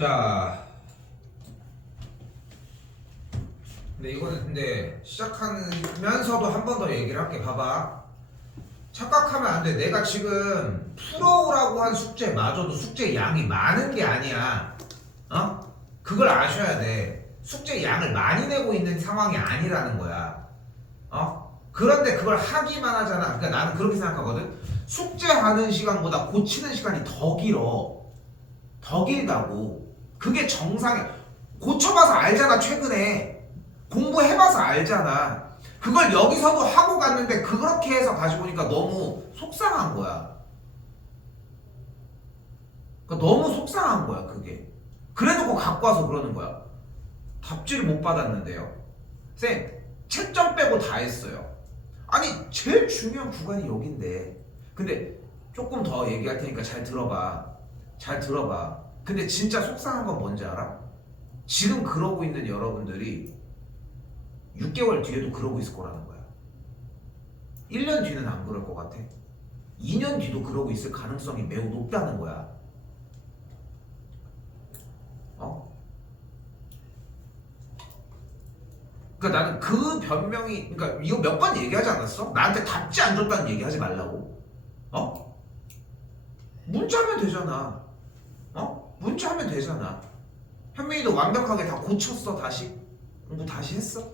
자, 근데 이거는 시작하면서도 한 번 더 얘기를 할게. 봐봐. 착각하면 안 돼. 내가 지금 풀어오라고 한 숙제마저도 숙제 양이 많은 게 아니야. 어? 그걸 아셔야 돼. 숙제 양을 많이 내고 있는 상황이 아니라는 거야. 어? 그런데 그걸 하기만 하잖아. 그러니까 나는 그렇게 생각하거든. 숙제하는 시간보다 고치는 시간이 더 길어. 더 길다고. 그게 정상이야. 고쳐봐서 알잖아. 최근에 공부해봐서 알잖아. 그걸 여기서도 하고 갔는데 그렇게 해서 가지고 오니까 너무 속상한 거야. 그러니까 너무 속상한 거야 그게. 그래놓고 갖고 와서 그러는 거야. 답지를 못 받았는데요. 쌤, 채점 빼고 다 했어요. 아니 제일 중요한 구간이 여긴데. 근데 조금 더 얘기할 테니까 잘 들어봐. 잘 들어봐. 근데 진짜 속상한 건 뭔지 알아? 지금 그러고 있는 여러분들이 6개월 뒤에도 그러고 있을 거라는 거야. 1년 뒤는 안 그럴 것 같아. 2년 뒤도 그러고 있을 가능성이 매우 높다는 거야. 어? 그러니까 나는 그 변명이, 그러니까 이거 몇 번 얘기하지 않았어? 나한테 답지 안 줬다는 얘기 하지 말라고. 어? 문자하면 되잖아. 어? 문자하면 되잖아. 현민이도 완벽하게 다 고쳤어 다시? 공부 다시 했어?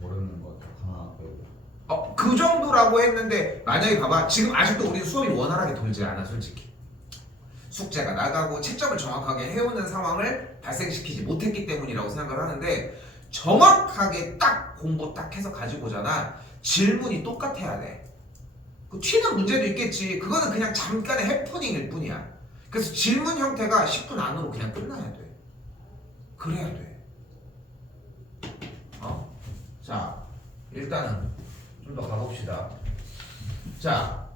모르는 거 하나 배우고. 그 정도라고 했는데 만약에 봐봐. 지금 아직도 우리 수업이 원활하게 돌지 않아 솔직히. 숙제가 나가고 채점을 정확하게 해오는 상황을 발생시키지 못했기 때문이라고 생각을 하는데 정확하게 딱 공부 딱 해서 가지고 오잖아. 질문이 똑같아야 돼. 그 튀는 문제도 있겠지. 그거는 그냥 잠깐의 해프닝일 뿐이야. 그래서 질문 형태가 10분 안으로 그냥 끝나야 돼. 그래야 돼. 자, 일단은 좀 더 가봅시다. 자,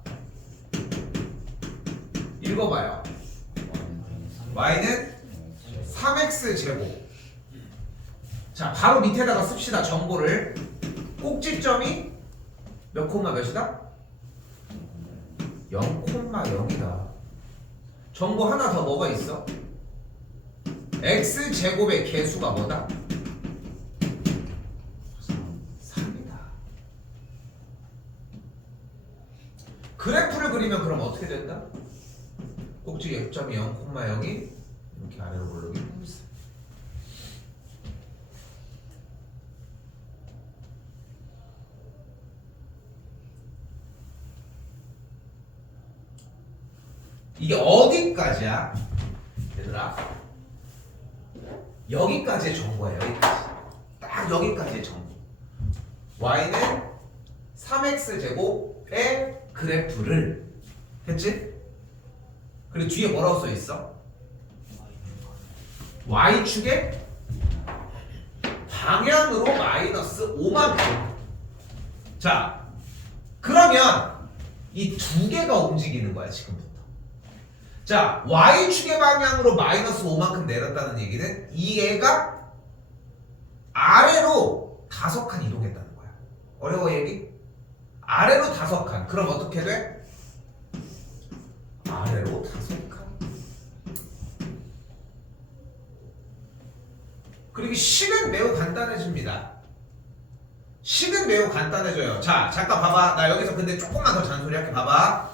읽어봐요. y는 3x 제곱. 자, 바로 밑에다가 씁시다. 정보를. 꼭지점이 몇 콤마 몇이다? 0,0이다. 정보 하나 더 뭐가 있어? x 제곱의 개수가 뭐다? 3이다. 그래프를 그리면 그럼 어떻게 된다? 꼭지 역점이 0,0이 이렇게 아래로 올라오게 됩니다. 이게 어디까지야? 얘들아, 여기까지의 정보야. 여기까지. 딱 여기까지의 정보. y는 3x 제곱의 그래프를 했지? 그리고 뒤에 뭐라고 써 있어? y축의 방향으로 마이너스 5만큼. 자, 그러면 이 두 개가 움직이는 거야 지금부터. 자, y축의 방향으로 마이너스 5만큼 내렸다는 얘기는 이 애가 아래로 5칸 이동했다는 거야. 어려워 얘기? 아래로 5칸. 그럼 어떻게 돼? 아래로 5칸. 그리고 식은 매우 간단해집니다. 식은 매우 간단해져요. 자, 잠깐 봐봐. 나 여기서 근데 조금만 더 잔소리 할게. 봐봐.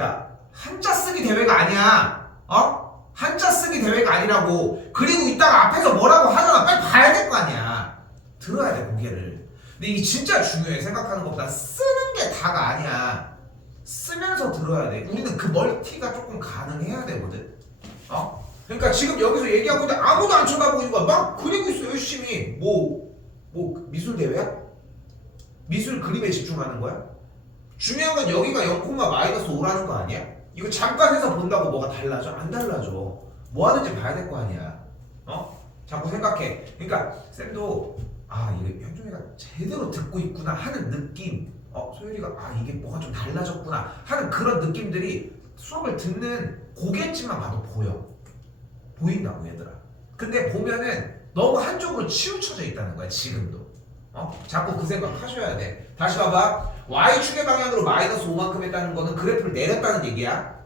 야, 한자 쓰기 대회가 아니야. 어? 한자 쓰기 대회가 아니라고. 그리고 이따가 앞에서 뭐라고 하잖아. 빨리 봐야 될 거 아니야. 들어야 돼, 고개를. 근데 이게 진짜 중요해. 생각하는 것보다 쓰는 게 다가 아니야. 쓰면서 들어야 돼. 우리는 그 멀티가 조금 가능해야 되거든. 어? 그러니까 지금 여기서 얘기하고 있는데 아무도 안 쳐다보고 있는 거야. 막 그리고 있어, 열심히. 뭐 미술 대회야? 미술 그림에 집중하는 거야? 중요한 건 여기가 0,-5라는 거 아니야? 이거 잠깐 해서 본다고 뭐가 달라져? 안 달라져. 뭐 하는지 봐야 될 거 아니야. 어? 자꾸 생각해. 그러니까 쌤도 이게 현종이가 제대로 듣고 있구나 하는 느낌. 소율이가 이게 뭐가 좀 달라졌구나 하는 그런 느낌들이 수업을 듣는 고객지만 봐도 보인다고 얘들아. 근데 보면은 너무 한쪽으로 치우쳐져 있다는 거야 지금도. 자꾸 그 생각 하셔야 돼. 다시 봐봐. y축의 방향으로 마이너스 5만큼 했다는 거는 그래프를 내렸다는 얘기야.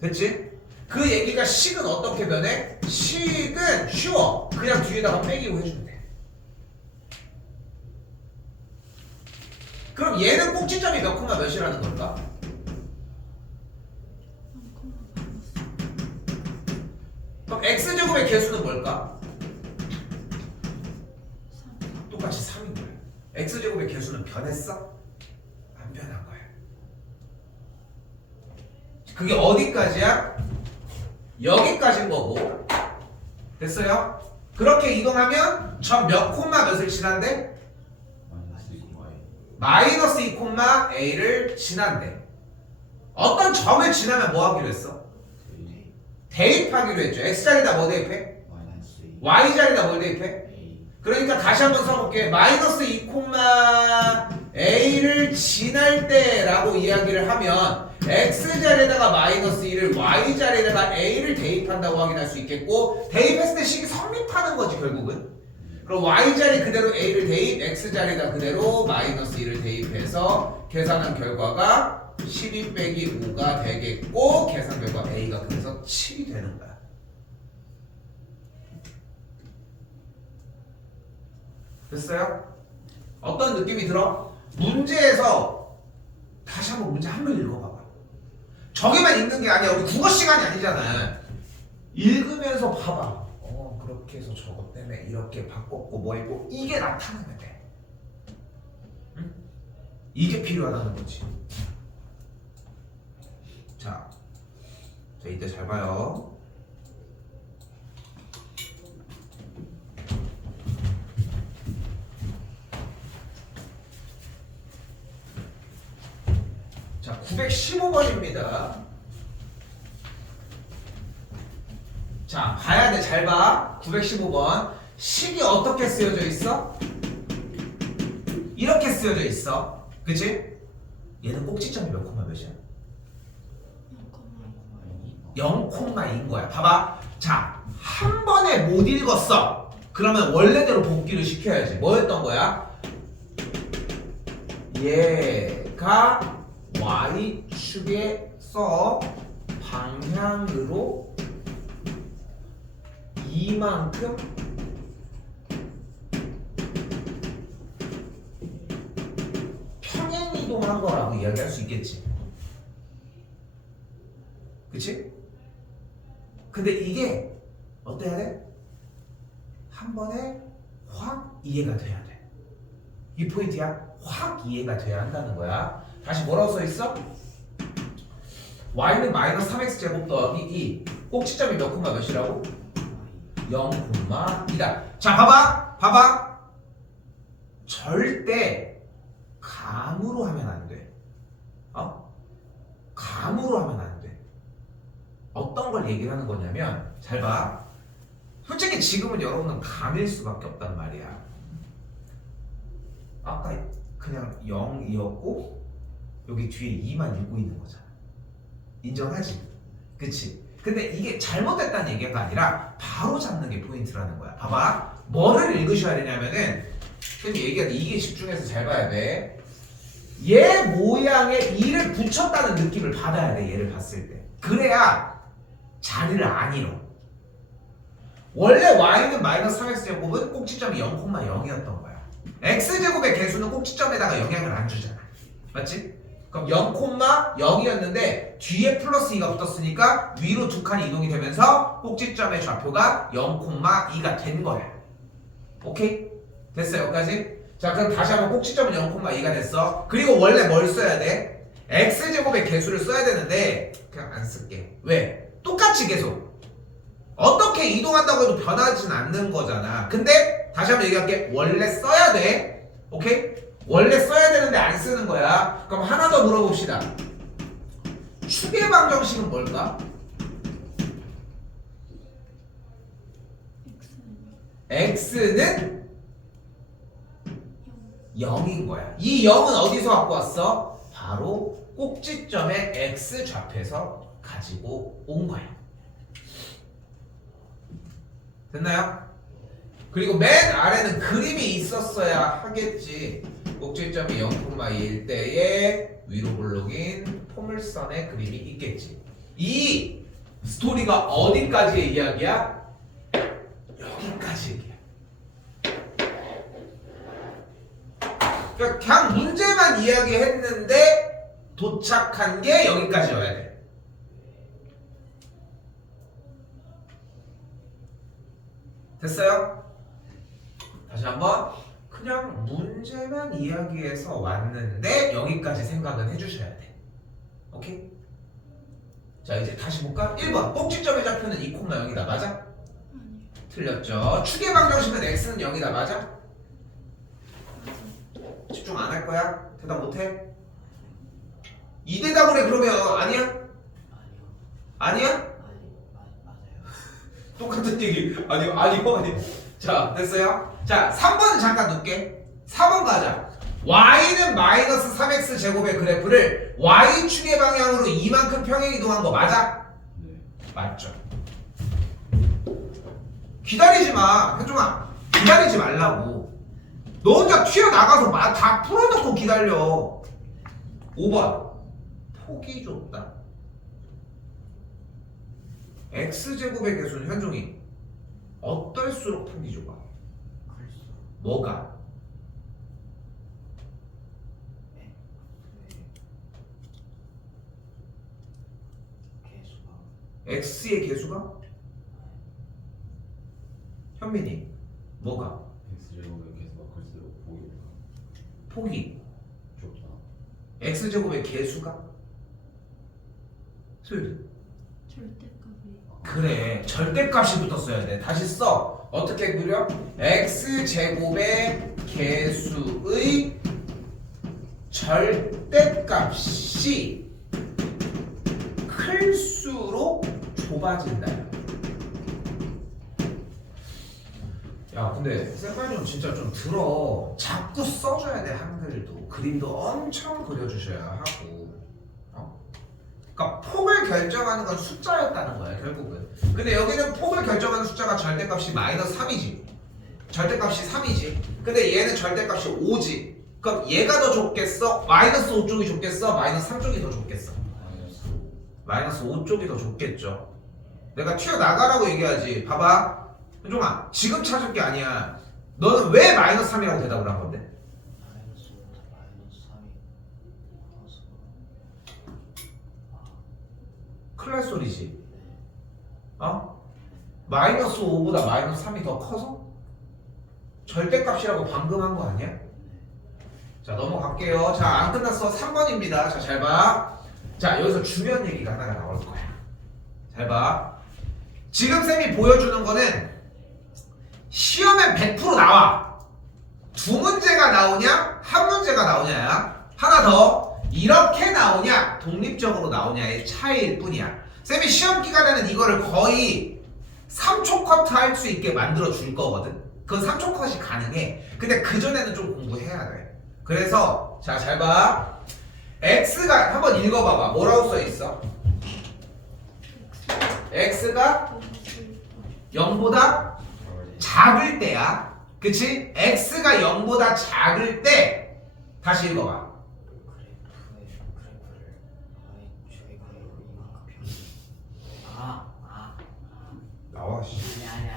됐지? 그 얘기가 식은 어떻게 변해? 식은 쉬워. 그냥 뒤에다가 빼기로 해주면 돼. 그럼 얘는 꼭지점이 몇 콤마 몇이라는 걸까? 그럼 x제곱의 개수는 뭘까? 똑같이 3인 거야. x제곱의 개수는 변했어? 안 변한 거야. 그게 어디까지야? 여기까지인 거고. 됐어요? 그렇게 이동하면 점 몇 콤마 몇을 지난대? 마이너스 2 콤마 a를 지난대. 어떤 점을 지나면 뭐 하기로 했어? 대입하기로 했죠. x자리에다 뭐 대입해? y자리에다 뭘 대입해? 그러니까 다시 한번 써볼게. 마이너스 2 콤마 a를 지날 때라고 이야기를 하면 x자리에다가 마이너스 2를 y자리에다가 a를 대입한다고 확인할 수 있겠고, 대입했을 때 식이 성립하는 거지 결국은. 그럼 y자리 그대로 a를 대입, x자리에다 그대로 마이너스 2를 대입해서 계산한 결과가 12 빼기 5가 되겠고, 계산 결과 a가 그래서 7이 되는 거야. 됐어요? 어떤 느낌이 들어? 문제에서 다시 한번 문제 한 번 읽어봐봐. 저기만 읽는 게 아니야. 우리 국어 시간이 아니잖아. 읽으면서 봐봐. 그렇게 해서 저것 때문에 이렇게 바꿨고 뭐 했고, 이게 나타나면 돼. 응? 이게 필요하다는 거지. 자, 이때 잘 봐요. 자, 915번입니다. 자, 봐야 돼. 잘 봐. 915번. 식이 어떻게 쓰여져 있어? 이렇게 쓰여져 있어. 그치? 얘는 꼭지점이 몇 콤마 몇이야? 0,2인 거야. 봐봐. 자, 한 번에 못 읽었어. 그러면 원래대로 복귀를 시켜야지. 뭐였던 거야? 얘가 y축에서 방향으로 이만큼 평행 이동한 거라고 이야기할 수 있겠지. 그치? 근데 이게 어때야 돼? 한 번에 확 이해가 돼야 돼. 이 포인트야. 확 이해가 돼야 한다는 거야. 다시 뭐라고 써있어? y는 마이너스 3x 제곱 더하기 2. 꼭지점이 몇 콤마 몇이라고? 0,2다. 자, 봐봐. 절대 감으로 하면 안 돼. 감으로 하면 안 돼. 어떤 걸 얘기를 하는 거냐면, 잘 봐. 솔직히 지금은 여러분은 감일 수밖에 없단 말이야. 아까 그냥 0이었고 여기 뒤에 2만 읽고 있는 거잖아. 인정하지? 그치? 근데 이게 잘못됐다는 얘기가 아니라 바로 잡는 게 포인트라는 거야. 봐봐. 뭐를 읽으셔야 되냐면은, 선생님 얘기하는데 이게 집중해서 잘 봐야 돼. 얘 모양에 2를 붙였다는 느낌을 받아야 돼. 얘를 봤을 때. 그래야 자리를 안 잃어. 원래 y는 마이너스 3x 제곱은 꼭지점이 0,0이었던 거야. x제곱의 개수는 꼭지점에다가 영향을 안 주잖아. 맞지? 그럼 0,0이었는데 뒤에 플러스 2가 붙었으니까 위로 두 칸이 이동이 되면서 꼭지점의 좌표가 0,2가 된 거야. 오케이? 됐어요? 여기까지? 자, 그럼 다시 한번 꼭지점은 0,2가 됐어. 그리고 원래 뭘 써야 돼? x제곱의 개수를 써야 되는데 그냥 안 쓸게. 왜? 똑같이 계속 어떻게 이동한다고 해도 변하진 않는 거잖아. 근데 다시 한번 얘기할게. 원래 써야 돼. 오케이? 원래 써야 되는데 안 쓰는 거야. 그럼 하나 더 물어봅시다. 축의 방정식은 뭘까? x는 0인 거야. 이 0은 어디서 갖고 왔어? 바로 꼭지점의 x 좌표에서 가지고 온 거야. 됐나요? 그리고 맨 아래는 그림이 있었어야 하겠지. 꼭지점이 0,2일 때에 위로 볼록인 포물선의 그림이 있겠지. 이 스토리가 어디까지의 이야기야? 여기까지 얘기야. 그러니까 그냥 문제만 이야기했는데 도착한 게 여기까지여야 돼. 됐어요? 다시 한번. 그냥 문제만 이야기해서 왔는데 여기까지 생각은 해주셔야 돼. 오케이? 자, 이제 다시 볼까? 1번 꼭지점의 좌표는 2,0이다. 맞아? 틀렸죠. 축의 방정식은 x는 0이다. 맞아? 집중 안 할 거야? 대답 못해? 이 대답을 해 그러면. 아니야? 아니야? 맞아요. 똑같은 얘기. 아니요. 자, 됐어요? 자, 3번은 잠깐 놓을게. 4번 가자. y는 마이너스 3x 제곱의 그래프를 y축의 방향으로 이만큼 평행 이동한 거 맞아? 네. 맞죠. 기다리지 마. 현종아, 기다리지 말라고. 너 혼자 튀어나가서 다 풀어놓고 기다려. 5번 폭이 좁다. x제곱의 개수는 현종이 어떨수록 폭이 좁아? 뭐가? x의 개수가? 현민이 뭐가? x제곱의 개수가 클수록 보기 폭이 좁다. x제곱의 개수가? 소율이 절대값이 그래, 절대값이 붙었어야 돼. 다시 써. 어떻게 그려? x제곱의 개수의 절대값이 클수록 좁아진다. 야, 근데 쌤말 좀 진짜 좀 들어. 자꾸 써줘야 돼. 한글도 그림도 엄청 그려주셔야 하고. 그러니까 폭을 결정하는 건 숫자였다는 거야 결국은. 근데 여기는 폭을 결정하는 숫자가 절대값이 마이너스 3이지. 절대값이 3이지. 근데 얘는 절대값이 5지. 그럼 얘가 더 좁겠어? 마이너스 5 쪽이 좁겠어? 마이너스 3 쪽이 더 좁겠어? 마이너스 5 쪽이 더 좁겠죠. 내가 튀어나가라고 얘기하지. 봐봐 현종아, 지금 찾을 게 아니야. 너는 왜 마이너스 3이라고 대답을 한 건데? 마이너스 3이 큰일 날 소리지. 어? 마이너스 5보다 마이너스 3이 더 커서? 절대값이라고 방금 한 거 아니야? 자, 넘어갈게요. 자, 안 끝났어. 3번입니다. 자, 잘 봐. 자, 여기서 중요한 얘기가 하나가 나올 거야. 잘 봐. 지금 쌤이 보여주는 거는 시험에 100% 나와. 두 문제가 나오냐? 한 문제가 나오냐야. 하나 더. 이렇게 나오냐? 독립적으로 나오냐의 차이일 뿐이야. 쌤이 시험 기간에는 이거를 거의 3초 커트 할 수 있게 만들어 줄 거거든. 그건 3초 컷이 가능해. 근데 그전에는 좀 공부해야 돼. 그래서 자, 잘 봐. x가 한번 읽어봐봐. 뭐라고 써 있어? x가 0보다 작을 때야. 그치? x가 0보다 작을 때 다시 읽어봐. 나와 씨. 아니.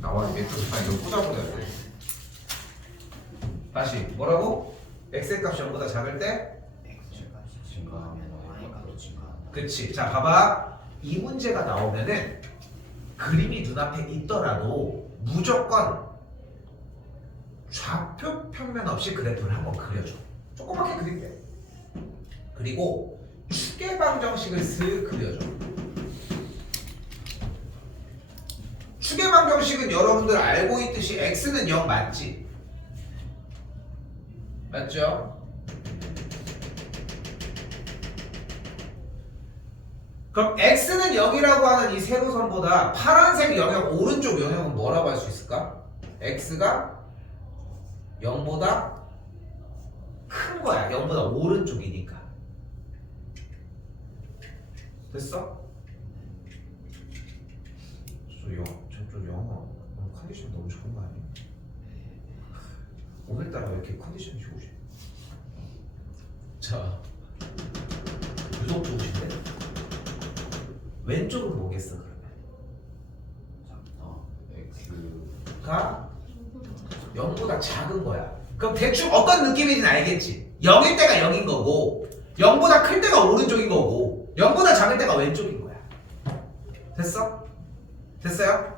나와. 얘좀 이거 꽂아보자. 다시 뭐라고? x의 값이 0보다 작을 때? 그치. 자, 봐봐. 이 문제가 나오면은 그림이 눈앞에 있더라도 무조건 좌표 평면 없이 그래프를 한번 그려줘. 조그맣게 그릴게. 그리고 축의 방정식을 쓱 그려줘. 축의 방정식은 여러분들 알고 있듯이 x는 0 맞지? 맞죠? 그럼 x는 0이라고 하는 이 세로선보다 파란색 영역 오른쪽 영역은 뭐라고 할 수 있을까? x가 0보다 큰 거야. 0보다 오른쪽이니까. 됐어? 저쪽 영어 컨디션 너무 좋은 거 아니야? 오늘따라 왜 이렇게 컨디션이 좋으시? 자, 유독 좋으신데? 왼쪽은 뭐겠어 그러면? X가 0보다 작은 거야. 그럼 대충 어떤 느낌인지는 알겠지? 0일 때가 0인 거고 0보다 클 때가 오른쪽인 거고 0보다 작을 때가 왼쪽인 거야. 됐어? 됐어요?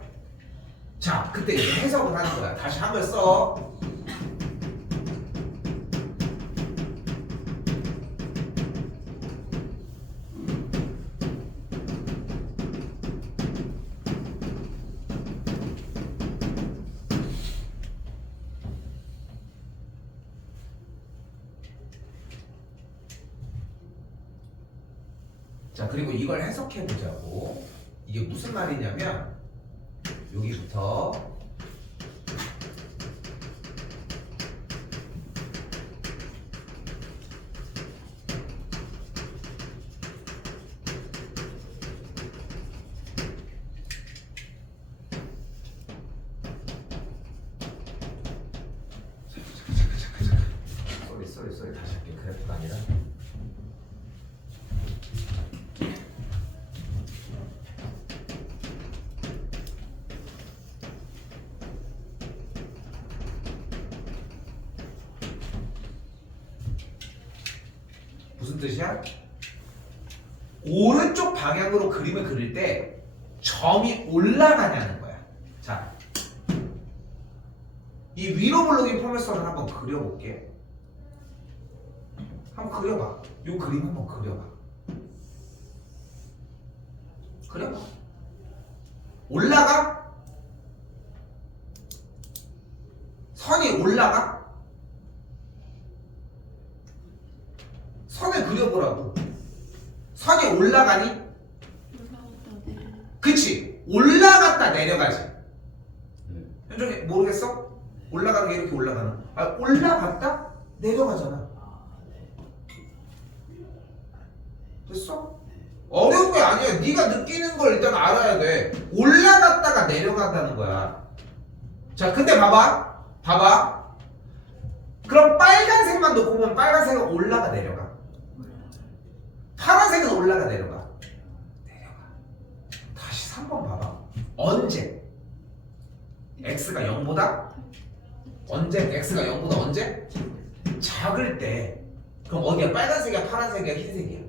자, 그때 이제 해석을 하는 거야. 다시 한글 써. 자, 그리고 이걸 해석해 보자고. 이게 무슨 말이냐면 여기부터 쏘리 다시 할게. 그래프가 아니라 무슨 뜻이야? 오른쪽 방향으로 그림을 그릴 때 점이 올라가냐는 거야. 자, 이 위로 블록인 포메선을 한번 그려볼게. 한번 그려봐. 이 그림 한번 그려봐. 그려봐. 올라가? 선이 올라가? 선을 그려보라고. 선이 올라가니? 올라갔다 내려. 그치? 올라갔다 내려가지. 네. 현종이 모르겠어? 올라가는 게 이렇게 올라가는. 아, 올라갔다 내려가잖아. 됐어? 어려운 게 아니야. 네가 느끼는 걸 일단 알아야 돼. 올라갔다가 내려간다는 거야. 자, 근데 봐봐. 그럼 빨간색만 놓고 보면 빨간색은 올라가 내려가. 파란색은 올라가 내려가. 다시 3번 봐봐. 언제? x가 0보다? 언제? x가 0보다 언제? 작을 때. 그럼 어디야? 빨간색이야? 파란색이야? 흰색이야?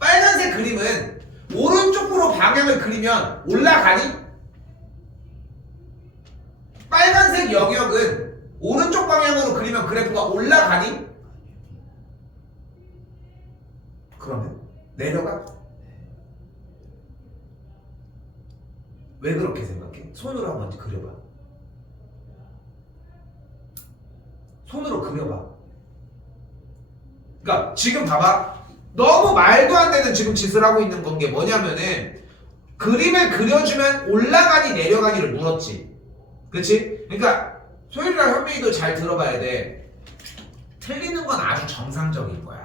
빨간색 그림은 오른쪽으로 방향을 그리면 올라가니? 빨간색 영역은 오른쪽 방향으로 그리면 그래프가 올라가니? 그러면 내려가? 왜 그렇게 생각해? 손으로 한번 그려봐. 손으로 그려봐. 그러니까 지금 봐봐. 너무 말도 안 되는 지금 짓을 하고 있는 건 게 뭐냐면은 그림을 그려주면 올라가니 내려가니를 물었지. 그치? 그러니까 소율이랑 현민이도 잘 들어봐야 돼. 틀리는 건 아주 정상적인 거야.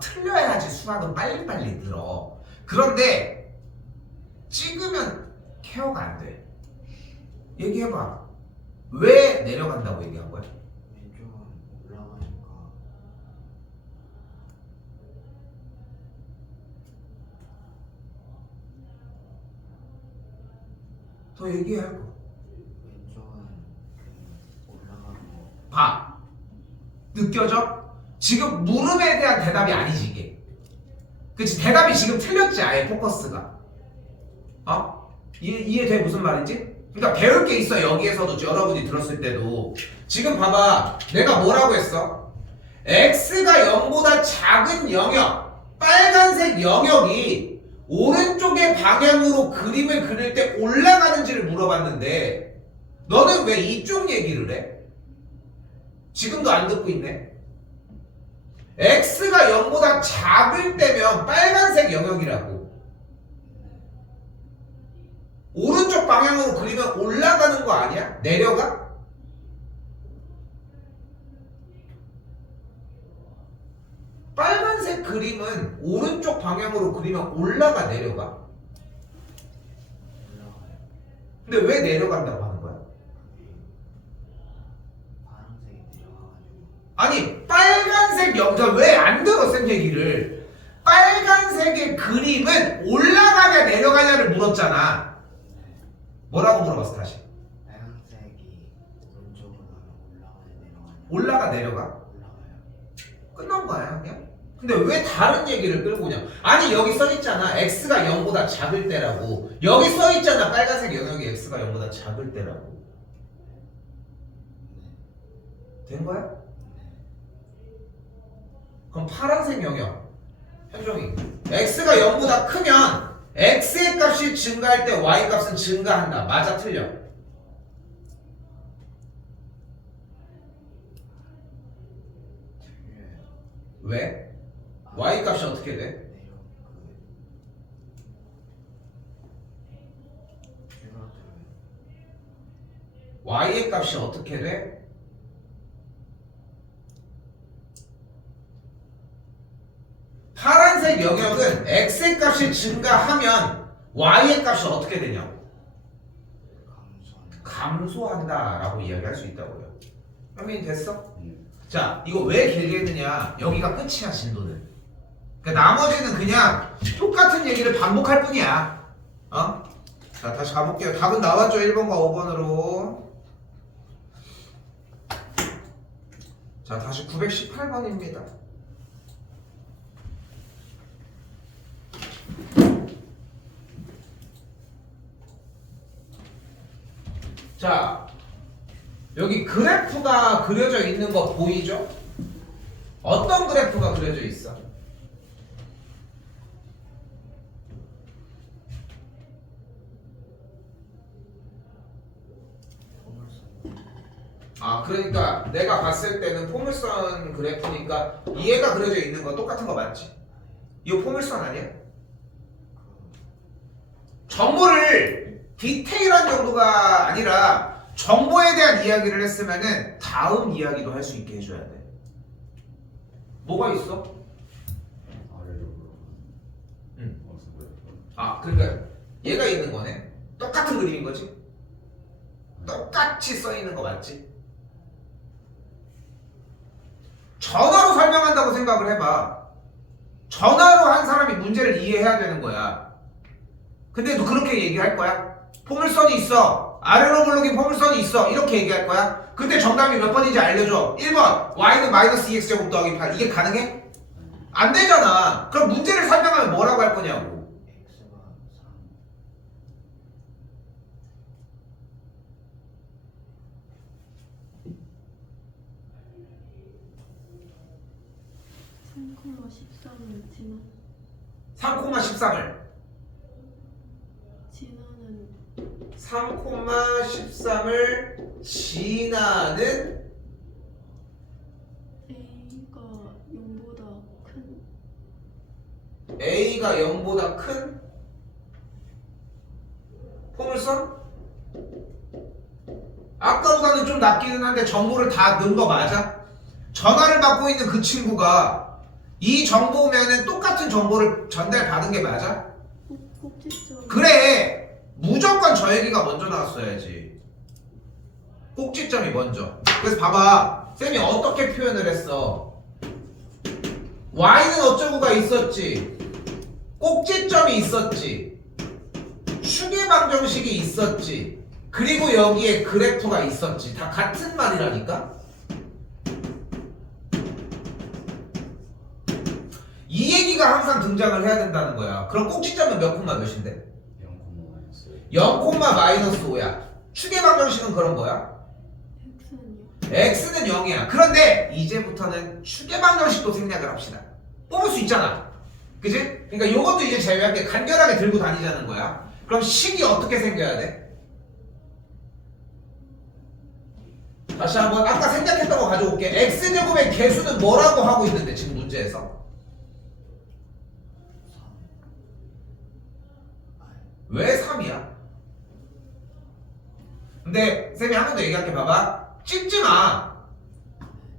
틀려야지 수학은 빨리빨리 늘어. 그런데 찍으면 케어가 안 돼. 얘기해봐. 왜 내려간다고 얘기한 거야? 왼쪽은 올라가니까. 더 얘기할 거. 왼쪽은 올라가고. 봐. 느껴져? 지금 물음에 대한 대답이 아니지 이게. 그치? 대답이 지금 틀렸지 아예 포커스가. 이해돼 무슨 말인지? 그러니까 배울 게 있어. 여기에서도 여러분이 들었을 때도 지금 봐봐. 내가 뭐라고 했어? x가 0보다 작은 영역, 빨간색 영역이 오른쪽의 방향으로 그림을 그릴 때 올라가는지를 물어봤는데 너는 왜 이쪽 얘기를 해? 지금도 안 듣고 있네. x가 0보다 작을 때면 빨간색 영역이라고. 오른쪽 방향으로 그리면 올라가는 거 아니야? 내려가? 빨간색 그림은 오른쪽 방향으로 그리면 올라가 내려가? 올라가요. 근데 왜 내려간다고 하는 거야? 파란색이 내려가가지고. 아니 빨간색 영역 왜 안 들어 쌤 얘기를? 빨간색의 그림은 올라가냐 내려가냐를 물었잖아. 뭐라고 물어봤어 다시? 빨간색이 오른쪽으로 가면 올라가냐 내려가냐. 올라가 내려가? 올라가요. 끝난 거야 그냥. 근데 왜 다른 얘기를 끌고 오냐? 아니 여기 써있잖아 x가 0보다 작을 때라고. 여기 써있잖아 빨간색 영역이 x가 0보다 작을 때라고. 된 거야? 그럼 파란색 영역 현종이 x가 0보다 크면 x의 값이 증가할 때 y 값은 증가한다. 맞아 틀려? 틀려요. 왜? y 값이 어떻게 돼? 내려 줄어들어요. y의 값이 어떻게 돼? 파란색 영역은 x의 값이 증가하면 y의 값이 어떻게 되냐고. 감소하는. 감소한다라고 이야기할 수 있다고요. 현민이 됐어? 네. 자, 이거 왜 길게 했느냐? 여기가 끝이야, 진도는. 그러니까 나머지는 그냥 똑같은 얘기를 반복할 뿐이야. 어? 자, 다시 가볼게요. 답은 나왔죠? 1번과 5번으로. 자, 다시 918번입니다. 자, 여기 그래프가 그려져 있는 거 보이죠? 어떤 그래프가 그려져 있어? 아, 그러니까 내가 봤을 때는 포물선 그래프니까 얘가 그려져 있는 거 똑같은 거 맞지? 이거 포물선 아니야? 정보를 디테일한 정도가 아니라 정보에 대한 이야기를 했으면은 다음 이야기도 할 수 있게 해줘야 돼. 뭐가 있어? 아래로 응. 어디서 그래? 아, 그러니까 얘가 있는 거네. 똑같은 그림인 거지? 똑같이 써 있는 거 맞지? 전화로 설명한다고 생각을 해봐. 전화로 한 사람이 문제를 이해해야 되는 거야. 근데 너 그렇게 얘기할 거야? 포물선이 있어. 아래로 블록인 포물선이 있어. 이렇게 얘기할 거야? 근데 정답이 몇 번인지 알려줘. 1번 y는 마이너스 2x제곱 더하기 8. 이게 가능해? 안 되잖아. 그럼 문제를 설명하면 뭐라고 할 거냐고. x가 3,13을 지나 3,13을 지나는 3,13을 지나는 A가 0보다 큰 A가 0보다 큰 포물선? 아까보다는 좀 낮기는 한데 정보를 다 넣은 거 맞아? 전화를 받고 있는 그 친구가 이 정보면은 똑같은 정보를 전달받은 게 맞아? 꼭지점 그래! 무조건 저 얘기가 먼저 나왔어야지. 꼭지점이 먼저. 그래서 봐봐. 쌤이 어떻게 표현을 했어? y는 어쩌고가 있었지. 꼭지점이 있었지. 추계 방정식이 있었지. 그리고 여기에 그래프가 있었지. 다 같은 말이라니까? 이 얘기가 항상 등장을 해야 된다는 거야. 그럼 꼭지점은 몇 콤마 몇인데? 0,-5. 0,-5야. 추계 방정식은 그런 거야? X는요? x는 0이야. 그런데 이제부터는 추계 방정식도 생략을 합시다. 뽑을 수 있잖아. 그지? 그러니까 이것도 이제 제외할게. 간결하게 들고 다니자는 거야. 그럼 식이 어떻게 생겨야 돼? 다시 한번 아까 생략했던 거 가져올게. x제곱의 개수는 뭐라고 하고 있는데 지금 문제에서? 3. 왜 3이야? 근데 쌤이 한 번 더 얘기할게. 봐봐. 찍지 마.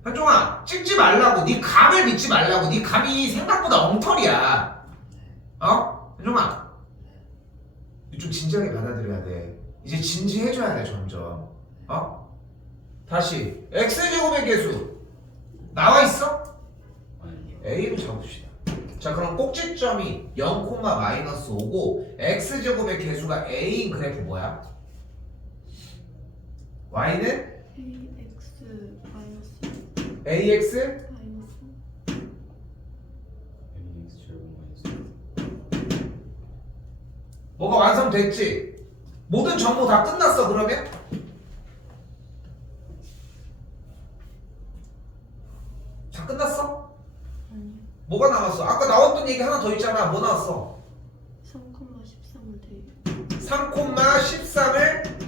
현종아, 찍지 말라고. 네 감을 믿지 말라고. 네 감이 생각보다 엉터리야. 어? 현종아, 좀 진지하게 받아들여야 돼. 이제 진지해져야 돼 점점. 어? 다시 x제곱의 개수 나와 있어? 아니요. a로 잡읍시다. 자 그럼 꼭지점이 0, 마이너스 5고 x제곱의 개수가 a인 그래프 뭐야? y는 AX 마이너스 ax 마이너스 AX 제곱 마이너스 뭐가 완성됐지? 모든 정보 다 끝났어 그러면? 다 끝났어? 아니요. 뭐가 남았어? 아까 나왔던 얘기 하나 더 있잖아. 뭐 나왔어? 3,13을 대입. 3,13을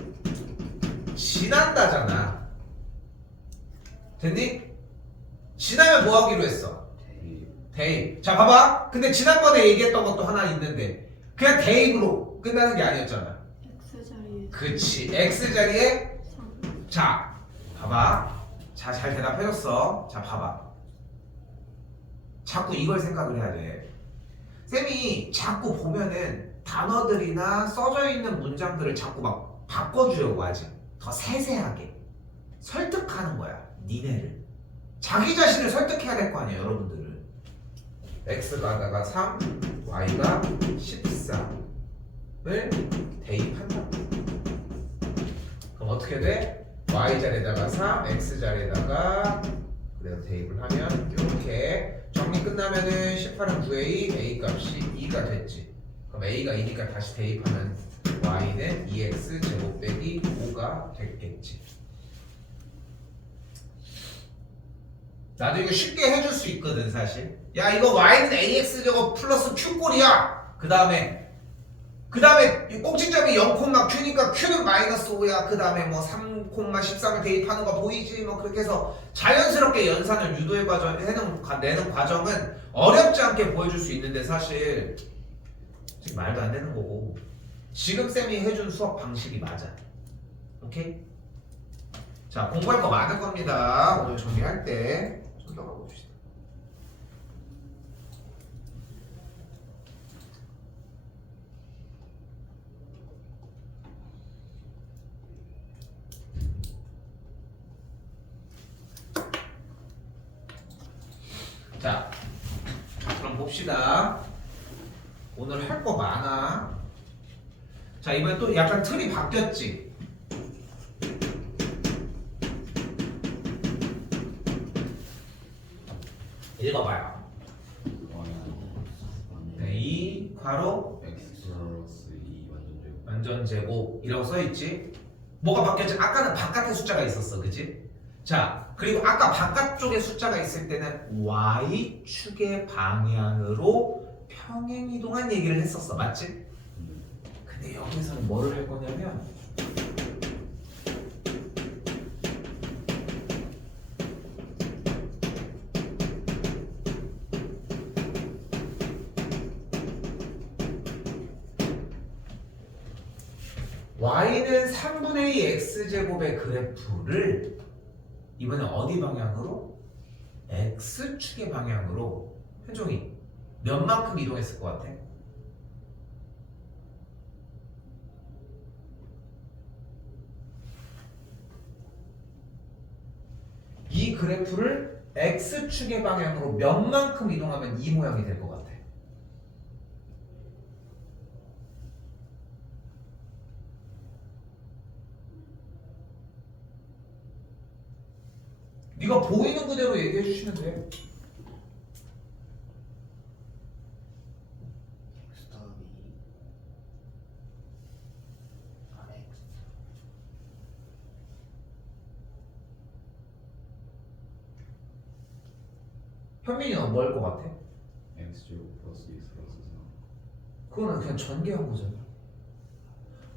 지난다잖아. 됐니? 지나면 뭐 하기로 했어? 대입 대입. 자 봐봐. 근데 지난번에 얘기했던 것도 하나 있는데 그냥 대입으로 끝나는 게 아니었잖아. X 자리에 그치. X자리에 3. 자 봐봐. 자 잘 대답해줬어. 자 봐봐. 자꾸 이걸 생각을 해야 돼. 쌤이 자꾸 보면은 단어들이나 써져 있는 문장들을 자꾸 막 바꿔주려고 하지. 더 세세하게 설득하는 거야. 니네를. 자기 자신을 설득해야 될 거 아니에요, 여러분들은. x가 3, y가 13을 대입한다. 그럼 어떻게 돼? y자리에다가 3, x자리에다가 그래서 대입을 하면 이렇게 정리 끝나면은 18은 9a, a 값이 2가 됐지. 그럼 a가 2니까 다시 대입하면 y는 2x 제곱 빼기 5가 됐겠지. 나도 이거 쉽게 해줄 수 있거든 사실. 야 이거 y는 ax 제곱 플러스 q꼴이야. 그 다음에 꼭지점이 0,q니까 q는 마이너스 5야. 그 다음에 뭐 3,13을 대입하는 거 보이지? 뭐 그렇게 해서 자연스럽게 연산을 유도해 내는 과정은 어렵지 않게 보여줄 수 있는데 사실 지금 말도 안 되는 거고 지금 쌤이 해준 수업 방식이 맞아. 오케이? 자 공부할 거 많을 겁니다. 오늘 정리할 때 좀 더 가봅시다. 자, 그럼 봅시다. 오늘 할 거 많아. 자, 이번에 또 약간 틀이 바뀌었지? 읽어봐요. 네, 이 괄호 X 플러스 2 완전 제곱 완전제곱이라고 써있지? 뭐가 바뀌었지? 아까는 바깥에 숫자가 있었어, 그치? 자, 그리고 아까 바깥쪽에 숫자가 있을 때는 Y축의 방향으로 평행이동한 얘기를 했었어, 맞지? 근데 여기서는 뭐를 할 거냐면 y는 3분의 2 x제곱의 그래프를 이번에 어디 방향으로? x축의 방향으로 현종이 몇 만큼 이동했을 것 같아? 이 그래프를 x축의 방향으로 몇 만큼 이동하면 이 모양이 될 것 같아? 네가 보이는 그대로 얘기해 주시면 돼. X 더하기 X 현민이는 뭐 할 것 같아? X 제곱 플러스 X 플러스 4 그거는 그냥 전개한 거잖아.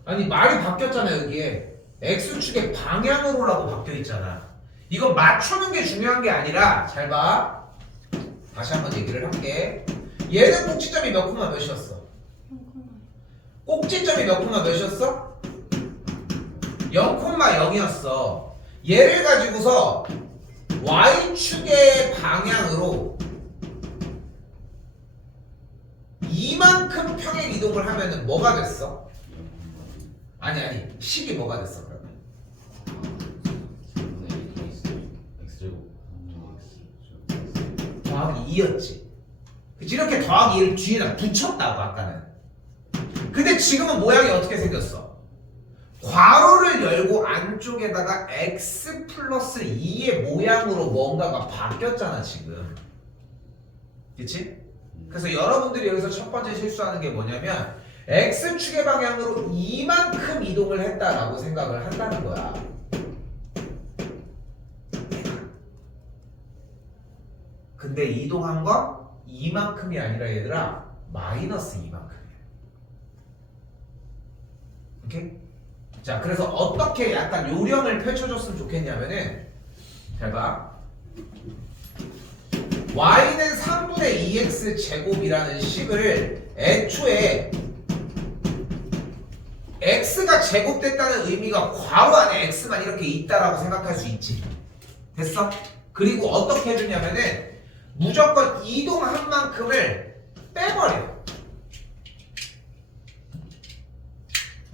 아니 말이 바뀌었잖아. 여기에 x축의 방향으로라고 바뀌어 있잖아. 이거 맞추는 게 중요한 게 아니라 잘 봐. 다시 한번 얘기를 할게. 얘는 꼭지점이 몇 콤마 몇이었어? 0,0. 꼭지점이 몇 콤마 몇이었어? 0,0이었어. 얘를 가지고서 y축의 방향으로 이만큼 평행 이동을 하면은 뭐가 됐어? 아니 식이 뭐가 됐어 그러면? 3분의 2 X 제곱 3분의 X 제곱 더하기 2였지. 그치? 이렇게 더하기 1을 뒤에다 붙였다고 아까는. 근데 지금은 모양이 어떻게 생겼어? 괄호를 열고 안쪽에다가 x 플러스 2의 모양으로 뭔가가 바뀌었잖아 지금. 그치? 그래서 여러분들이 여기서 첫 번째 실수하는 게 뭐냐면 x축의 방향으로 이만큼 이동을 했다라고 생각을 한다는 거야. 근데 이동한 건 이만큼이 아니라 얘들아 마이너스 이만큼이야. 오케이? 자, 그래서 어떻게 약간 요령을 펼쳐줬으면 좋겠냐면은 잘 봐. y는 3분의 2x 제곱이라는 식을 애초에 x가 제곱됐다는 의미가 괄호 안에 x만 이렇게 있다라고 생각할 수 있지. 됐어? 그리고 어떻게 해주냐면은 무조건 이동한 만큼을 빼버려.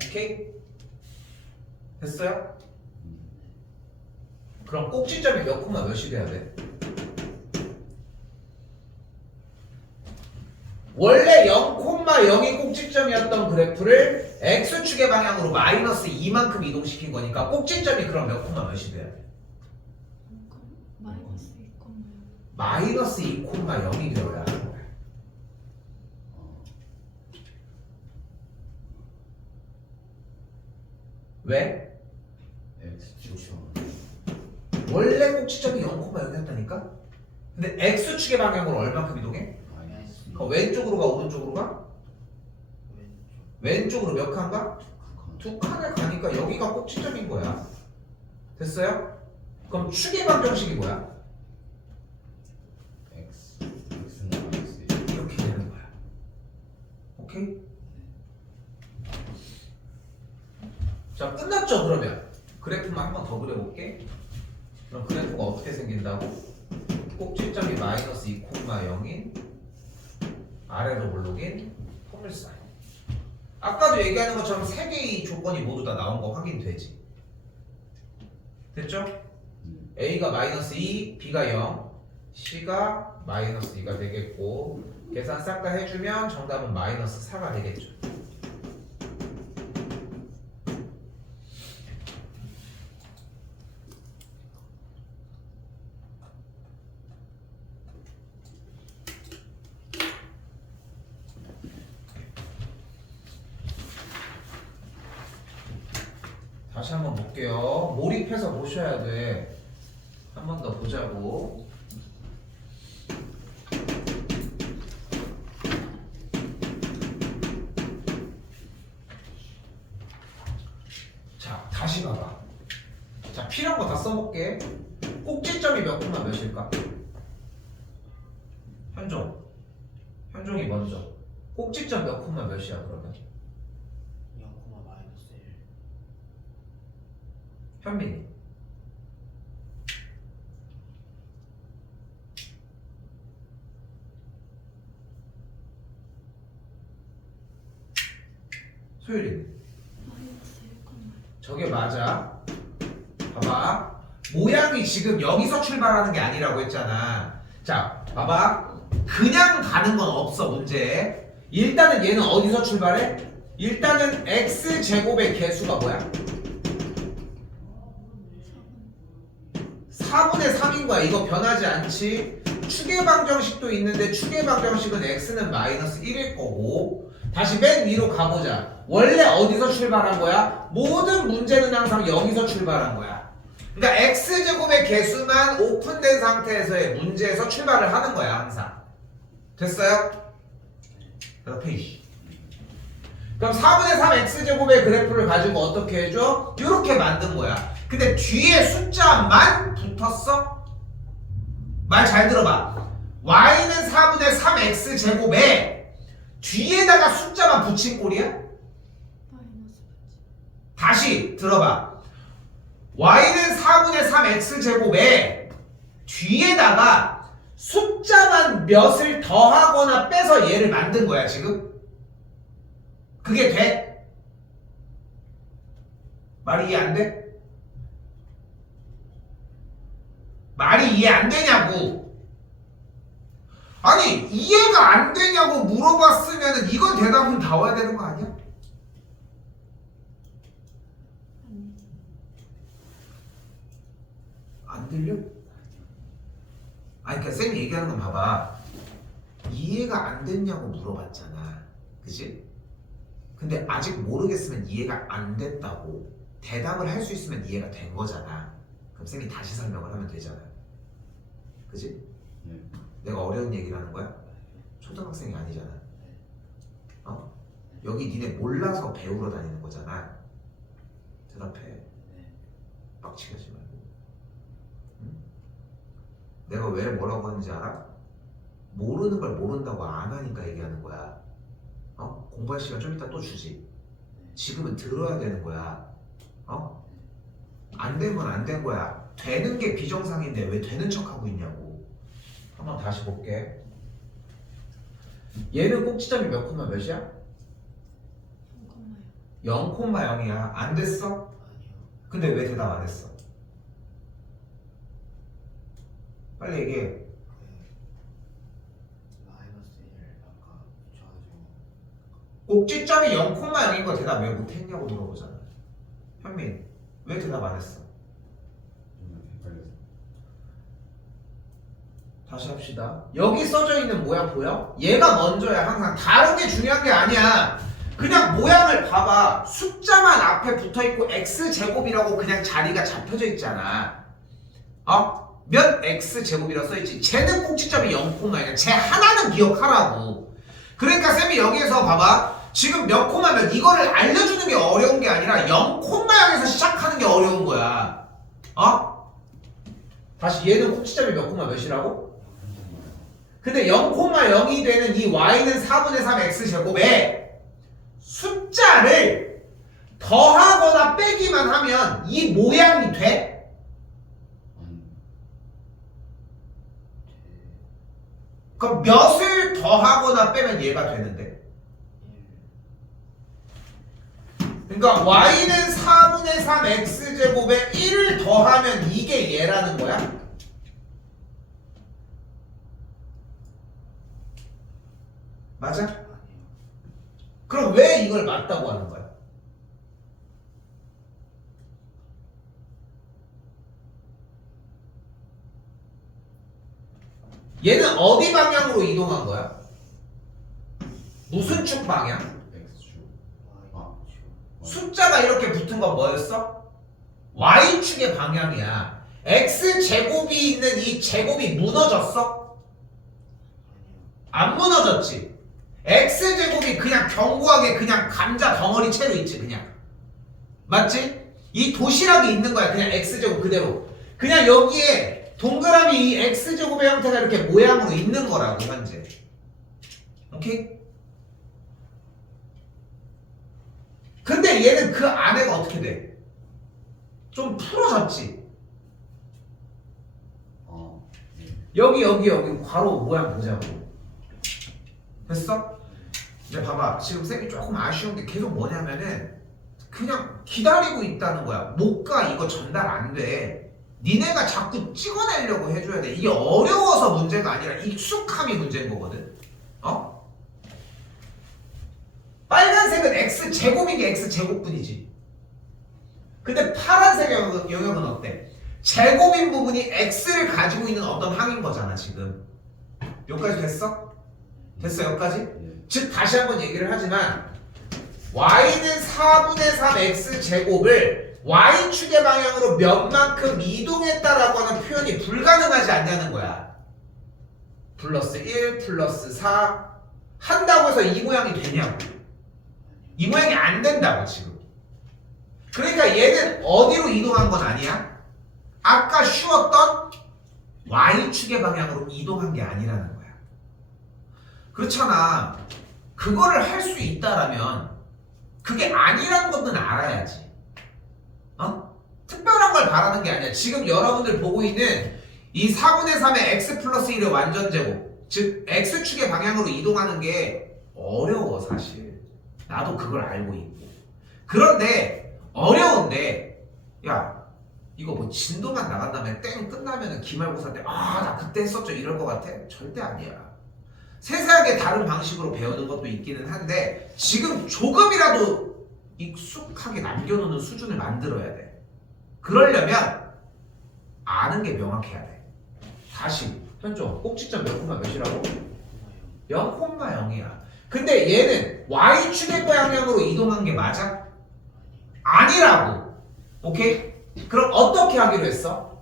오케이? 됐어요? 그럼 꼭지점이 몇 콤마 몇이 돼야 돼? 원래 0,0이 꼭지점이었던 그래프를 x축의 방향으로 마이너스 2만큼 이동시킨 거니까 꼭지점이 그럼 몇 콤마 몇이 돼야 돼? 마이너스 2,0. 마이너스 2,0이 되어야 하는 거야. 왜? X축 원래 꼭지점이 0,0이었다니까? 근데 x축의 방향으로 얼마큼 이동해? 마이너스 그럼 왼쪽으로 가 오른쪽으로 가? 왼쪽 왼쪽으로 몇 칸 가? 두 칸을 가니까 여기가 꼭지점인 거야. 됐어요? 그럼 축의 방정식이 뭐야? X는 마이너스 이렇게 되는 거야. 오케이? 자, 끝났죠 그러면? 그래프만 한 번 더 그려볼게. 그럼 그래프가 어떻게 생긴다고? 꼭지점이 마이너스 2,0인 아래로 올라긴 포물사인. 아까도 얘기하는 것처럼 세 개의 조건이 모두 다 나온 거 확인되지? 됐죠? A가 마이너스 2, B가 0, C가 마이너스 2가 되겠고 계산 싹 다 해주면 정답은 마이너스 4가 되겠죠. 다시 한번 볼게요. 몰입해서 보셔야 돼. 한 번 더 보자고. 자, 다시 봐봐. 자, 필요한 거 다 써볼게. 꼭지점이 몇 콤마 몇일까? 현종이 먼저. 꼭지점 몇 콤마 몇이야 그러면? 0, 마이너스 1 현민이. 소율이. 마이너스 1,0. 저게 맞아. 봐봐. 모양이 지금 여기서 출발하는 게 아니라고 했잖아. 자, 봐봐. 그냥 가는 건 없어, 문제. 일단은 얘는 어디서 출발해? 일단은 x제곱의 개수가 뭐야? 4분의 3인 거야. 이거 변하지 않지? 축의 방정식도 있는데 축의 방정식은 x는 마이너스 1일 거고 다시 맨 위로 가보자. 원래 어디서 출발한 거야? 모든 문제는 항상 여기서 출발한 거야. 그러니까 x제곱의 개수만 오픈된 상태에서의 문제에서 출발을 하는 거야 항상. 됐어요? 그래서 페이지. 그럼 4분의 3 x제곱의 그래프를 가지고 어떻게 해줘? 이렇게 만든 거야. 근데 뒤에 숫자만 붙었어? 말 잘 들어봐. y는 4분의 3 x제곱에 뒤에다가 숫자만 붙인 꼴이야? 마이너스 다시 들어봐. y는 4분의 3 x제곱에 뒤에다가 숫자만 몇을 더하거나 빼서 얘를 만든 거야 지금? 그게 돼? 말이 이해 안 돼? 말이 이해 안 되냐고. 아니 이해가 안 되냐고 물어봤으면 이건 대답은 나와야 되는 거 아니야? 아니. 안 들려? 아니 그러니까 쌤이 얘기하는 건 봐봐. 이해가 안 됐냐고 물어봤잖아. 그치? 근데 아직 모르겠으면 이해가 안 됐다고 대답을 할 수 있으면 이해가 된 거잖아. 그럼 쌤이 다시 설명을 하면 되잖아. 그치? 네. 내가 어려운 얘기를 하는 거야? 초등학생이 아니잖아. 어? 여기 니네 몰라서 배우러 다니는 거잖아. 대답해. 네. 빡치게 하지 말고. 응? 내가 왜 뭐라고 하는지 알아? 모르는 걸 모른다고 안 하니까 얘기하는 거야. 어? 공부할 시간 좀 이따 또 주지. 지금은 들어야 되는 거야. 어? 안 된 건 안 된 거야. 되는 게 비정상인데 왜 되는 척하고 있냐고. 한번 다시 볼게. 얘는 꼭지점이 몇 콤마 몇이야? 0,0. 0,0이야. 안 됐어? 아니요. 근데 왜 대답 안 했어? 빨리 얘기해. 마이너스 1 아까 붙여가지고 꼭지점이 0,0인 거 대답 왜 못했냐고 물어보잖아. 현민, 왜 대답 안 했어? 좀 헷갈려서. 다시 합시다. 여기 써져 있는 모양 보여? 얘가 먼저야. 항상 다른 게 중요한 게 아니야. 그냥 모양을 봐봐. 숫자만 앞에 붙어있고 x제곱이라고 그냥 자리가 잡혀져 있잖아. 어? 몇 x제곱이라고 써있지. 쟤는 꼭지점이 0,0이야. 쟤 하나는 기억하라고. 그러니까 쌤이 여기에서 봐봐. 지금 몇 콤마면 이거를 알려주는 게 어려운 게 아니라 0,0에서 시작하는 게 어려운 거야. 어? 다시 얘는 꼭지점이 몇 콤마 몇이라고? 근데 0,0이 되는 이 y는 4분의 3 x제곱에 숫자를 더하거나 빼기만 하면 이 모양이 돼? 아니. 그럼 몇을 더하거나 빼면 얘가 되는데? 1 그러니까 y는 4분의 3 x제곱에 1을 더하면 이게 얘라는 거야? 맞아? 아니요. 그럼 왜 이걸 맞다고 하는 거야? 얘는 어디 방향으로 이동한 거야? 무슨 축 방향? X축. Y 숫자가 이렇게 붙은 건 뭐였어? y축의 방향이야. x제곱이 있는 이 제곱이 무너졌어? 아니요. 안 무너졌지? x제곱이 그냥 견고하게 그냥 감자 덩어리 채로 있지 그냥. 맞지? 이 도시락이 있는 거야. 그냥 x제곱 그대로. 그냥 여기에 동그라미 이 x제곱의 형태가 이렇게 모양으로 있는 거라고 현재. 오케이? 근데 얘는 그 안에가 어떻게 돼? 좀 풀어졌지? 네. 여기 괄호 모양 보자고. 됐어? 이제 봐봐. 지금 쌤이 조금 아쉬운 게 계속 뭐냐면은 그냥 기다리고 있다는 거야. 못 가. 이거 전달 안 돼. 니네가 자꾸 찍어내려고 해줘야 돼. 이게 어려워서 문제가 아니라 익숙함이 문제인 거거든. 어? 빨간색은 x제곱인 게 x제곱뿐이지. 근데 파란색 영역은 어때? 제곱인 부분이 x를 가지고 있는 어떤 항인 거잖아 지금. 여기까지 됐어? 됐어 여기까지? 예. 즉 다시 한번 얘기를 하지만 y는 4분의 3 x제곱을 y축의 방향으로 몇 만큼 이동했다라고 하는 표현이 불가능하지 않냐는 거야. 플러스 1 플러스 4 한다고 해서 이 모양이 되냐고. 이 모양이 안 된다고 지금. 그러니까 얘는 어디로 이동한 건 아니야? 아까 쉬웠던 y축의 방향으로 이동한 게 아니라는 거야. 그렇잖아. 그거를 할 수 있다라면 그게 아니라는 것은 알아야지. 어? 특별한 걸 바라는 게 아니야. 지금 여러분들 보고 있는 이 4분의 3의 x 플러스 1의 완전제곱, 즉 x축의 방향으로 이동하는 게 어려워 사실. 나도 그걸 알고 있고. 그런데 어려운데 야 이거 뭐 진도만 나간 다음에 땡 끝나면은 기말고사 때 아 나 그때 했었죠 이럴 것 같아? 절대 아니야. 세세하게 다른 방식으로 배우는 것도 있기는 한데 지금 조금이라도 익숙하게 남겨놓는 수준을 만들어야 돼. 그러려면 아는 게 명확해야 돼. 다시 현종 꼭지점 몇 콤마 몇이라고? 0,0이야. 근데 얘는 y축의 방향으로 이동한 게 맞아? 아니라고. 오케이? 그럼 어떻게 하기로 했어?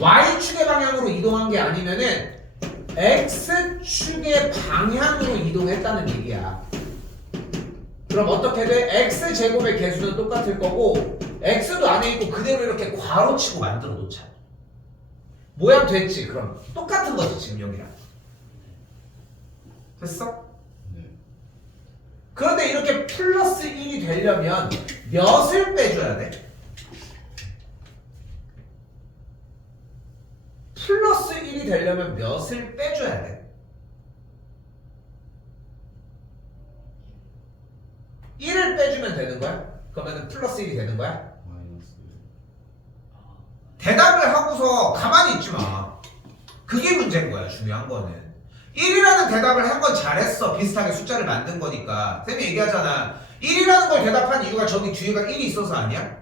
y축의 방향으로 이동한 게 아니면은 x축의 방향으로 이동했다는 얘기야. 그럼 어떻게 돼? x제곱의 개수는 똑같을 거고 x도 안에 있고 그대로 이렇게 괄호치고 만들어 놓자. 모양 됐지? 그럼 똑같은 거지 지금 여기랑. 됐어? 네. 그런데 이렇게 플러스 1이 되려면 몇을 빼줘야 돼? 플러스 1이 되려면 몇을 빼줘야 돼? 1을 빼주면 되는 거야? 그러면 플러스 1이 되는 거야? 마이너스 대답을 하고서 가만히 있지 마. 그게 문제인 거야. 중요한 거는 1이라는 대답을 한 건 잘했어. 비슷하게 숫자를 만든 거니까. 쌤이 얘기하잖아. 1이라는 걸 대답한 이유가 저기 뒤에가 1이 있어서 아니야?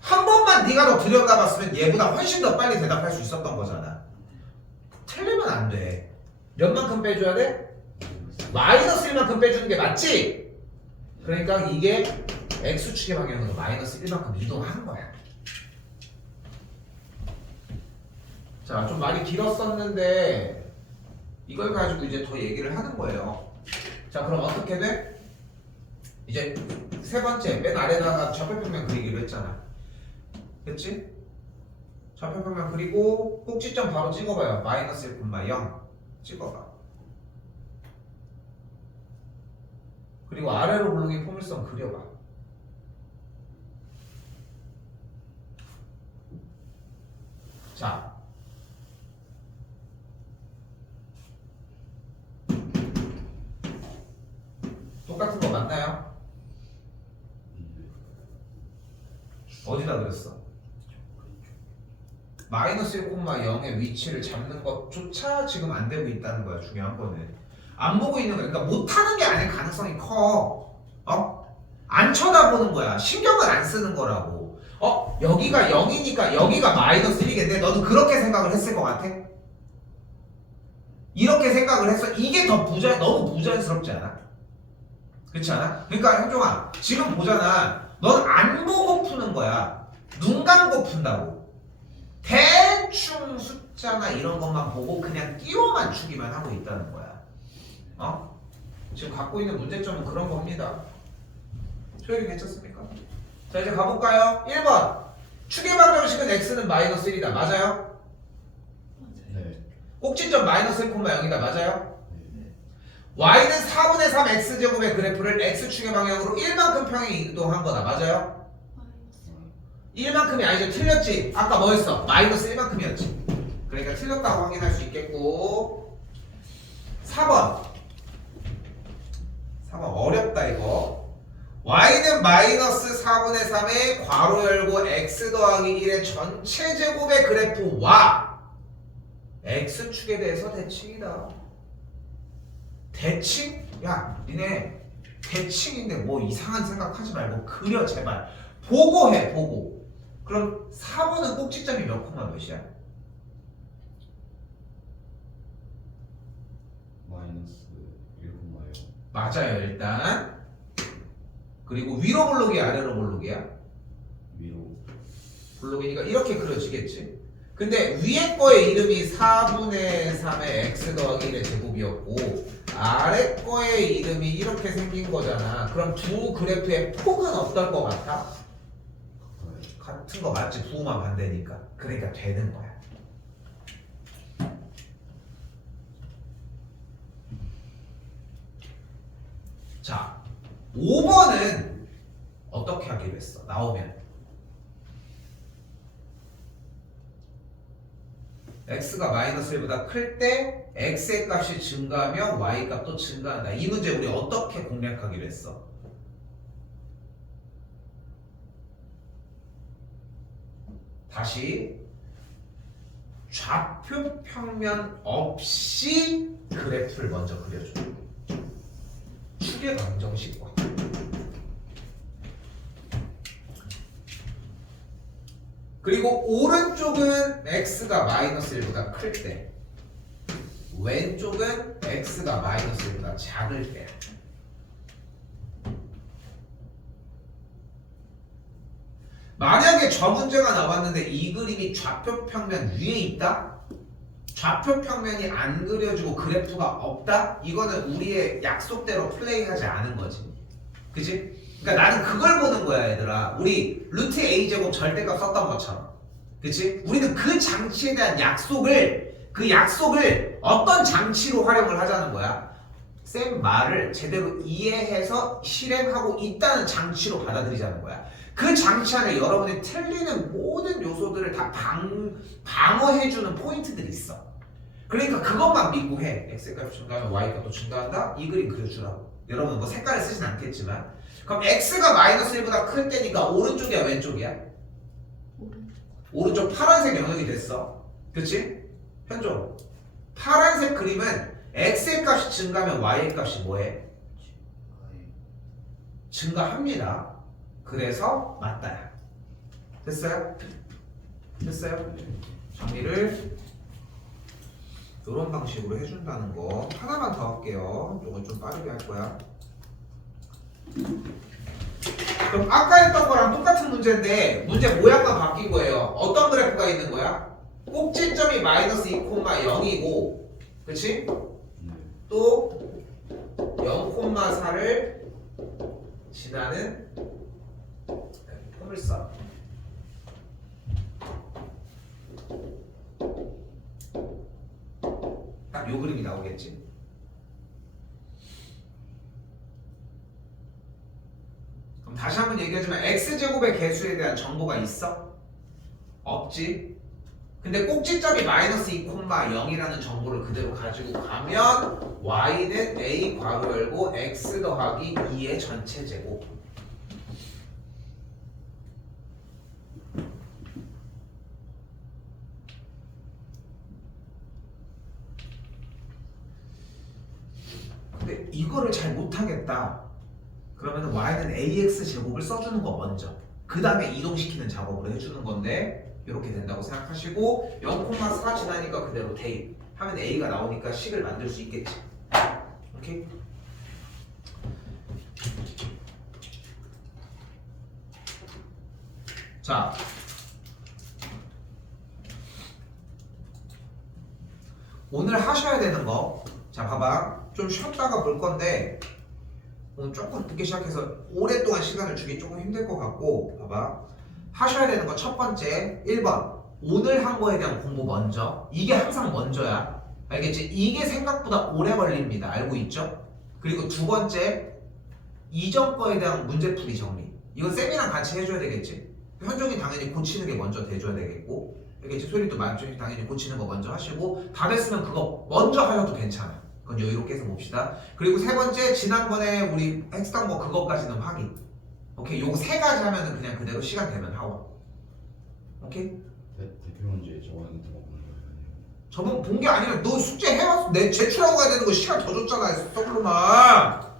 한 번만 네가 더 들여다봤으면 얘보다 훨씬 더 빨리 대답할 수 있었던 거잖아. 틀리면 안 돼. 몇만큼 빼줘야 돼? 마이너스 1만큼 빼주는 게 맞지? 그러니까 이게 x축의 방향으로 마이너스 1만큼 이동한 거야. 자, 좀 말이 길었었는데 이걸 가지고 이제 더 얘기를 하는 거예요. 자, 그럼 어떻게 돼? 이제 세 번째 맨 아래다가 좌표평면 그리기로 했잖아. 됐지? 좌표평면 그리고 꼭지점 바로 찍어봐요. 마이너스 1,0 찍어봐. 그리고 아래로 볼록의 포물선 그려봐. 자, 똑같은 거 맞나요? 어디다 그렸어? 마이너스 1,0의 위치를 잡는 것조차 지금 안 되고 있다는 거야. 중요한 거는 안 보고 있는 거야. 그러니까 못하는 게 아닐 가능성이 커. 안 쳐다보는 거야. 신경을 안 쓰는 거라고. 여기가 0이니까 여기가 마이너스 1이겠네. 너도 그렇게 생각을 했을 것 같아? 이렇게 생각을 했어. 이게 더 너무 부자연스럽지 않아? 그렇지 않아? 그러니까 현종아 지금 보잖아. 넌 안 보고 푸는 거야. 눈 감고 푼다고. 대충 숫자나 이런 것만 보고 그냥 끼워 맞추기만 하고 있다는 거야. 지금 갖고 있는 문제점은 그런 겁니다. 효율이 괜찮습니까? 자, 이제 가볼까요? 1번 축의 방정식은 x는 마이너스 1이다. 맞아요? 네. 꼭지점 마이너스 1,0이다. 맞아요? 네. y는 4분의 3 x제곱의 그래프를 x축의 방향으로 1만큼 평행 이동한 거다. 맞아요? 마이너스 1만큼이 아니죠. 틀렸지? 아까 뭐였어? 마이너스 1만큼이었지. 그러니까 틀렸다고 확인할 수 있겠고 4번 어렵다 이거. y는 마이너스 4분의 3의 괄호 열고 x 더하기 1의 전체 제곱의 그래프와 x축에 대해서 대칭이다. 대칭? 야 니네 대칭인데 뭐 이상한 생각하지 말고 그려 제발. 보고 해 보고. 그럼 4번은 꼭지점이 몇 콤마 몇이야? 마이너스 1,0 맞아요 일단. 그리고 위로 볼록이야 아래로 볼록이야? 위로 볼록이니까 이렇게 그려지겠지. 근데 위에 거의 이름이 4분의 3의 x 더하기 1의 제곱이었고 아래 거의 이름이 이렇게 생긴 거잖아. 그럼 두 그래프의 폭은 어떨 것 같아? 같은 거 맞지? 부호만 반대니까. 그러니까 되는 거야. 자, 5번은 어떻게 하기로 했어? 나오면 x가 마이너스 1보다 클 때 x의 값이 증가하면 y 값도 증가한다. 이 문제 우리 어떻게 공략하기로 했어? 다시 좌표 평면 없이 그래프를 먼저 그려줘. 축의 방정식과. 그리고 오른쪽은 x가 마이너스 1보다 클 때, 왼쪽은 x가 마이너스 1보다 작을 때. 만약에 저 문제가 나왔는데 이 그림이 좌표 평면 위에 있다? 좌표 평면이 안 그려지고 그래프가 없다? 이거는 우리의 약속대로 플레이하지 않은 거지. 그치? 그러니까 나는 그걸 보는 거야, 얘들아. 우리 루트 a제곱 절대값 썼던 것처럼. 그치? 우리는 그 장치에 대한 그 약속을 어떤 장치로 활용을 하자는 거야. 쌤 말을 제대로 이해해서 실행하고 있다는 장치로 받아들이자는 거야. 그 장치 안에 여러분이 틀리는 모든 요소들을 다 방어해주는 포인트들이 있어. 그러니까 그것만 믿고 해. x값이 증가하면 y값도 증가한다? 이 그림 그려주라고. 여러분 뭐 색깔을 쓰진 않겠지만, 그럼 x가 마이너스 1보다 클 때니까 오른쪽이야 왼쪽이야? 오른쪽 파란색 영역이 됐어. 그치? 현종 파란색 그림은 x의 값이 증가하면 y의 값이 뭐해? 증가합니다. 그래서 맞다야. 됐어요? 됐어요? 정리를 이런 방식으로 해준다는 거 하나만 더 할게요. 이건 좀 빠르게 할 거야. 그럼 아까 했던 거랑 똑같은 문제인데 문제 모양만 바뀐 거예요. 어떤 그래프가 있는 거야? 꼭지점이 마이너스 2,0이고 그치? 또 0,4를 지나는 포물선. 딱 요 그림이 나오겠지? 그럼 다시 한번 얘기하지만 x제곱의 개수에 대한 정보가 있어? 없지? 근데 꼭지점이 마이너스 2,0이라는 정보를 그대로 가지고 가면 y는 a 괄호 열고 x 더하기 2의 전체 제곱. 근데 이거를 잘 못하겠다. 그러면 y는 ax 제곱을 써주는 거 먼저. 그 다음에 이동시키는 작업을 해주는 건데 이렇게 된다고 생각하시고 0,4 지나니까 그대로 대입 하면 a가 나오니까 식을 만들 수 있겠지. 오케이? 자, 오늘 하셔야 되는 거, 자 봐봐. 좀 쉬었다가 볼 건데 오늘 조금 늦게 시작해서 오랫동안 시간을 주기 조금 힘들 것 같고, 봐봐. 하셔야 되는 거 첫 번째 1번 오늘 한 거에 대한 공부 먼저. 이게 항상 먼저야. 알겠지? 이게 생각보다 오래 걸립니다. 알고 있죠? 그리고 두 번째 이전 거에 대한 문제풀이 정리. 이건 쌤이랑 같이 해줘야 되겠지? 현종이 당연히 고치는 게 먼저 돼줘야 되겠고, 알겠지? 소리도 만족이 당연히 고치는 거 먼저 하시고, 다 됐으면 그거 먼저 하셔도 괜찮아. 그건 여유롭게 해서 봅시다. 그리고 세 번째, 지난번에 우리 했던 거 그것까지는 확인. 오케이? 요거 세 가지 하면은 그냥 그대로 시간 되면 하고. 오케이? 대표 문제 저번에 들어본 거예요. 저번 본 게 아니라 너 숙제 해왔어. 내 제출하고 가야 되는 거 시간 더 줬잖아. 서블로만.